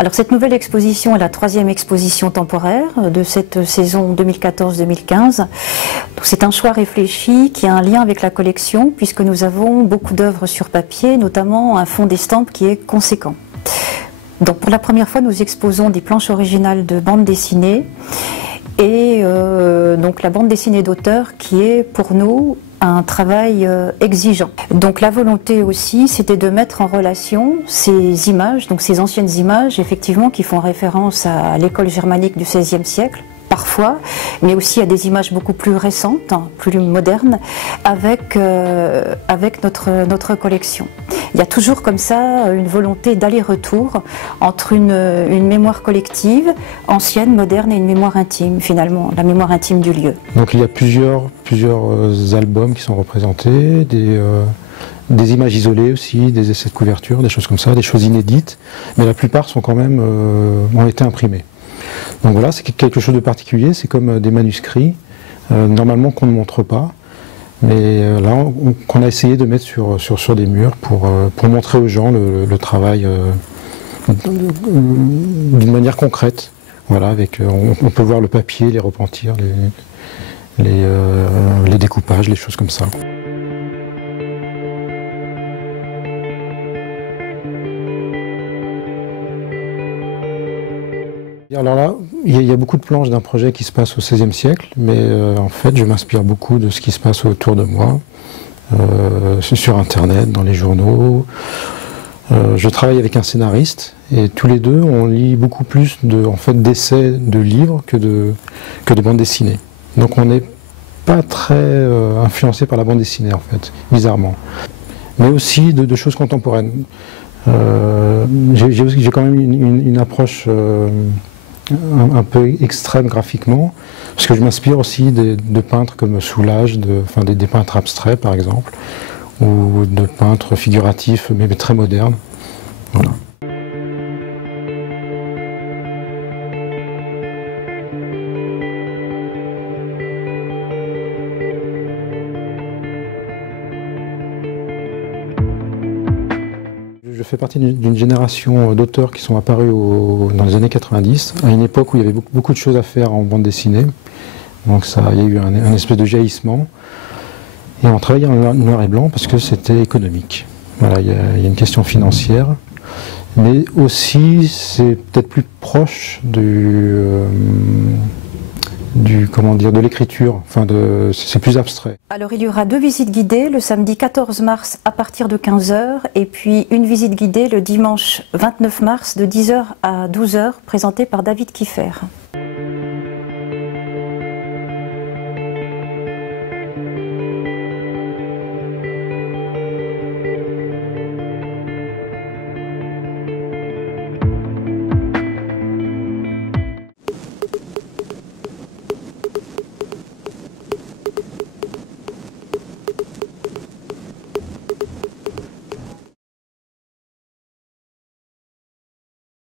Alors cette nouvelle exposition est la 3e exposition temporaire de cette saison 2014-2015. C'est un choix réfléchi qui a un lien avec la collection puisque nous avons beaucoup d'œuvres sur papier, notamment un fonds d'estampes qui est conséquent. Donc pour la première fois, nous exposons des planches originales de bande dessinée et donc la bande dessinée d'auteur qui est pour nous un travail exigeant. Donc la volonté aussi, c'était de mettre en relation ces images, donc ces anciennes images, effectivement, qui font référence à l'école germanique du XVIe siècle, parfois, mais aussi à des images beaucoup plus récentes, plus modernes, avec notre collection. Il y a toujours comme ça une volonté d'aller-retour entre une mémoire collective, ancienne, moderne, et une mémoire intime, finalement, la mémoire intime du lieu. Donc il y a plusieurs albums qui sont représentés, des images isolées aussi, des essais de couverture, des choses comme ça, des choses inédites, mais la plupart sont quand même, ont été imprimés. Donc voilà, c'est quelque chose de particulier, c'est comme des manuscrits, normalement qu'on ne montre pas, mais là qu'on a essayé de mettre sur des murs pour montrer aux gens le travail d'une manière concrète. Voilà, on peut voir le papier, les repentirs, les découpages, les choses comme ça. Alors là, il y a beaucoup de planches d'un projet qui se passe au XVIe siècle, mais en fait, je m'inspire beaucoup de ce qui se passe autour de moi, sur Internet, dans les journaux. Je travaille avec un scénariste et tous les deux, on lit beaucoup plus d'essais de livres que de bandes dessinées. Donc on n'est pas très influencé par la bande dessinée, en fait, bizarrement. Mais aussi de choses contemporaines. J'ai quand même une approche un peu extrême graphiquement, parce que je m'inspire aussi de peintres comme Soulages, des peintres abstraits par exemple, ou de peintres figuratifs mais très modernes. Voilà. Je fais partie d'une génération d'auteurs qui sont apparus dans les années 90, à une époque où il y avait beaucoup de choses à faire en bande dessinée. Donc il y a eu un espèce de jaillissement. Et on travaillait en noir et blanc parce que c'était économique. Voilà, il y a une question financière. Mais aussi, c'est peut-être plus proche de l'écriture, c'est plus abstrait. Alors il y aura 2 visites guidées le samedi 14 mars à partir de 15 h et puis une visite guidée le dimanche 29 mars de 10 h à 12 h présentée par David Kiefer.